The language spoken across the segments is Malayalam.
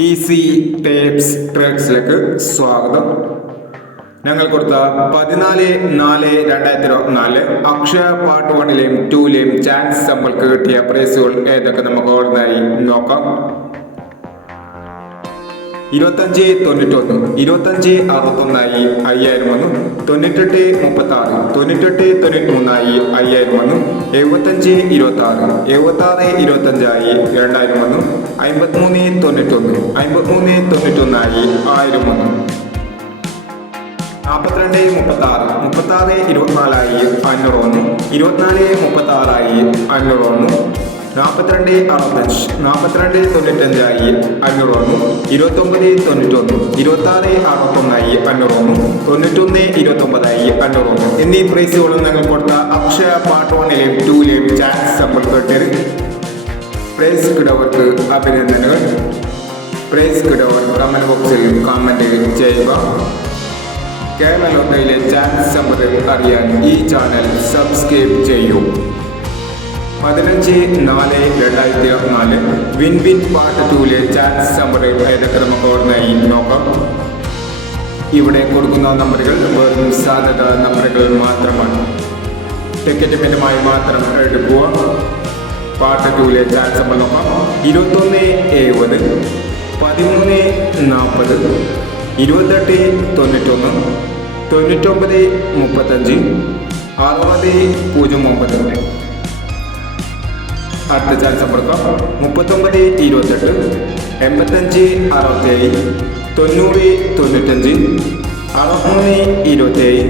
ഈസി ടേപ്സ് ട്രേഡ്സിലേക്ക് സ്വാഗതം. ഞങ്ങൾ കൊടുത്ത 14/4/2024 അക്ഷയ പാർട്ട് 1ലെയും 2ലെയും ചാൻസ് നമ്മൾക്ക് കിട്ടിയ പ്രൈസുകൾ ഏതൊക്കെ നമുക്ക് ഓർമ്മയായി നോക്കാം. 25.91, 25.61 5000 വന്നു. 98.36, 98.93 5000 വന്നു. 75.26, 76.25 2000 വന്നു. 53.91, 53.91 1000 വന്നു. 42.36, 36.24 500 വന്നു. 24.36 500 വന്നു. 42.65, 42.95 500 വന്നു. 29.91, 26.61 500 വന്നു. 91.29 500 വന്നു. എന്നീ പ്രൈസുകളും ഞങ്ങൾ കൊടുത്ത അക്ഷയ പാർട്ട് 1ലെയും 2ലെയും ചാൻസ് നമ്മൾ കേട്ടത്. പ്രൈസ് കിടവർക്ക് അഭിനന്ദനങ്ങൾ. പ്രൈസ് കിടവർ കമന്റ് ബോക്സിൽ കമന്റ് ചെയ്യുക. കേരള ലോട്ടറിയിലെ ചാൻസ് നമ്പറുകൾ അറിയാൻ ഈ ചാനൽ സബ്സ്ക്രൈബ് ചെയ്യൂ. 15/4/2024 വിൻ വിൻ പാർട്ട് 2ലെ ചാൻസ് നമ്പറുകൾ ഏതൊക്കെ നമുക്ക് ഓർമ്മയായി നോക്കാം. ഇവിടെ കൊടുക്കുന്ന നമ്പറുകൾ വെറും സാധ്യത നമ്പറുകൾ മാത്രമാണ്. ടിക്കറ്റ് മിതമായി മാത്രം എടുക്കുക. പാർട്ട് 2ലെ ചാൻസ് നമ്പർ നോക്കാം. 21.70, 13.40, 28.91, 99.35, 60.09. അടുത്ത ചാൻസ് നമ്പർ 39.28, 85.67, 90.95, 63.27,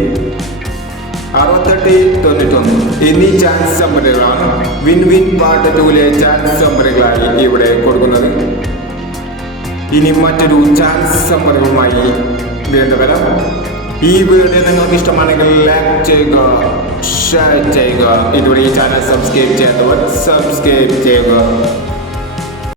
68.91 എന്നീ ചാൻസ് നമ്പറുകളാണ് വിൻ വിൻ പാർട്ട് 2ലെ ചാൻസ് നമ്പറുകളായി ഇവിടെ കൊടുക്കുന്നത്. ഇനി മറ്റൊരു ചാൻസ് നമ്പറുകളുമായി വീണ്ടും വരാം. ഈ വീഡിയോ നിങ്ങൾക്ക് ഇഷ്ടമാണെങ്കിൽ ലൈക്ക് ചെയ്യുക, ഷെയർ ചെയ്യുക. ഇതുവരെ ഈ ചാനൽ സബ്സ്ക്രൈബ് ചെയ്യാത്തവർ സബ്സ്ക്രൈബ് ചെയ്യുക.